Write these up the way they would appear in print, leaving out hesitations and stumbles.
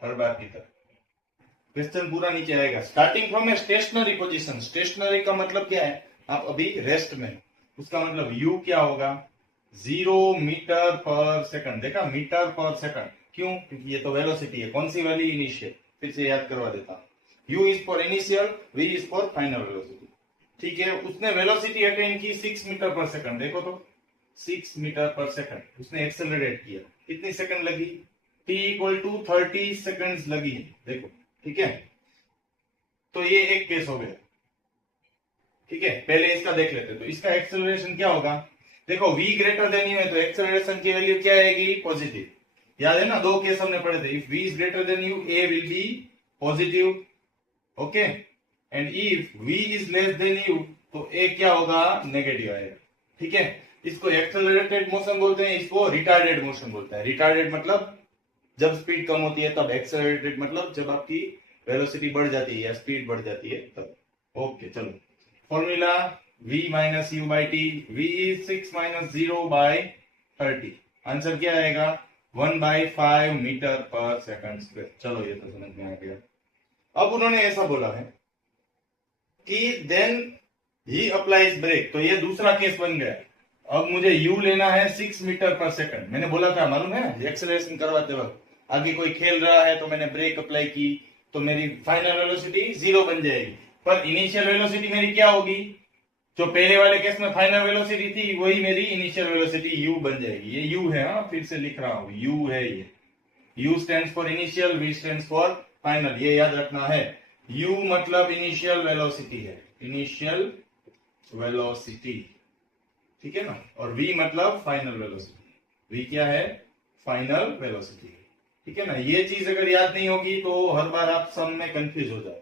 हर बार की तरह। क्वेश्चन पूरा नीचे आएगा। Starting from a stationary position. Stationary का मतलब क्या है? आप अभी रेस्ट में, उसका मतलब यू क्या होगा? 0 मीटर पर सेकंड। देखा, मीटर पर सेकंड। क्यों? क्योंकि ये तो वेलोसिटी है। कौन सी वाली? इनिशियल। फिर से याद करवा देता हूं। U is for initial, v is for final velocity. ठीक है, उसने वेलोसिटी अटेन की 6 मीटर पर सेकंड। देखो तो 6 मीटर पर सेकंड उसने एक्सेलरेट किया। कितनी सेकंड लगी? t इक्वल टू 30 सेकंड्स लगी। देखो, ठीक है, तो ये एक केस हो गया। ठीक है, पहले इसका देख लेते। तो इसका एक्सेलरेशन क्या होगा? देखो, v ग्रेटर देन यू है तो एक्सेलरेशन की वैल्यू क्या आएगी? पॉजिटिव। याद है ना, दो केस हमने पढ़े थे। If v is greater than you, a will be positive, okay, and if v is less than you तो a क्या होगा? नेगेटिव आएगा। ठीक है, इसको एक्सेलरेटेड मोशन बोलते हैं, इसको रिटार्डेड मोशन बोलते हैं। रिटार्डेड मतलब जब स्पीड कम होती है तब, एक्सेलरेटेड मतलब जब आपकी वेलोसिटी बढ़ जाती है या स्पीड बढ़ जाती है तब। ओके, चलो formula v minus you by T. v is 6 minus 0 by 30। Answer क्या आएगा? 1/5 मीटर पर सेकंड स्क्वायर। चलो ये तो समझ में आ गया। अब उन्होंने ऐसा बोला है कि देन ही अप्लाइज ब्रेक, तो ये दूसरा केस बन गया। अब मुझे u लेना है 6 मीटर पर सेकंड। मैंने बोला था, मालूम है, एक्सेलरेशन करवाते वक्त, आगे कोई खेल रहा है तो मैंने ब्रेक अप्लाई की तो मेरी फाइनल वेलोसिटी 0 बन जाएगी, पर इनिशियल वेलोसिटी मेरी क्या होगी? जो पहले वाले केस में फाइनल वेलोसिटी थी वही मेरी इनिशियल वेलोसिटी u बन जाएगी। ये u है, हाँ, फिर से लिख रहा हूं, u है ये। u stands for initial, v stands for final, ये याद रखना है। u मतलब इनिशियल वेलोसिटी है, इनिशियल वेलोसिटी, ठीक है ना, और v मतलब फाइनल वेलोसिटी। v क्या है? फाइनल वेलोसिटी, ठीक है ना। ये चीज अगर याद नहीं होगी तो हर बार आप सम में कंफ्यूज हो जाए।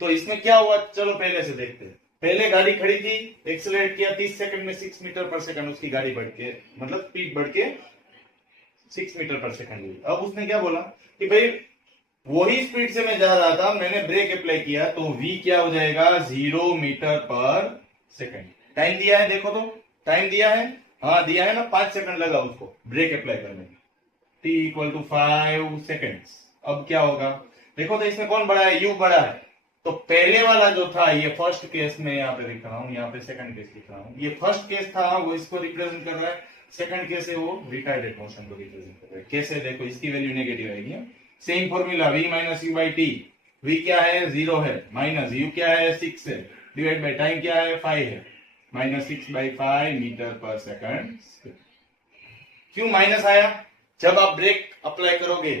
तो इसमें क्या हुआ, चलो पहले से देखते हैं। पहले गाड़ी खड़ी थी, एक्सेलरेट किया 30 सेकंड में 6 मीटर पर सेकंड, उसकी गाड़ी बढ़ के, मतलब स्पीड बढ़ के 6 मीटर पर सेकंड हुई। अब उसने क्या बोला कि भाई वही स्पीड से मैं जा रहा था, मैंने ब्रेक अप्लाई किया तो v क्या हो जाएगा? 0 मीटर पर सेकंड। टाइम दिया है, देखो तो टाइम दिया है, हाँ दिया है ना, 5 सेकंड लगा उसको ब्रेक अप्लाई करने में। t equal to 5 seconds. अब क्या होगा? देखो तो इसमें कौन बड़ा है? u बड़ा है। तो पहले वाला जो था, ये फर्स्ट केस में यहाँ पे लिख रहा हूं, यहाँ पे सेकंड केस लिख रहा हूं। ये फर्स्ट केस था, वो इसको रिप्रेजेंट कर रहा है। सेकंड केस है वो रिटार्डेड मोशन को रिप्रेजेंट कर रहा है। कैसे? देखो, इसकी वैल्यू नेगेटिव आएगी। Same formula, v minus you by T. v क्या है? 0 है, माइनस u क्या है? 6 है, डिवाइड बाई टाइम क्या है? 5 है, माइनस 6/5 मीटर पर सेकंड। क्यों माइनस आया? जब आप ब्रेक अप्लाई करोगे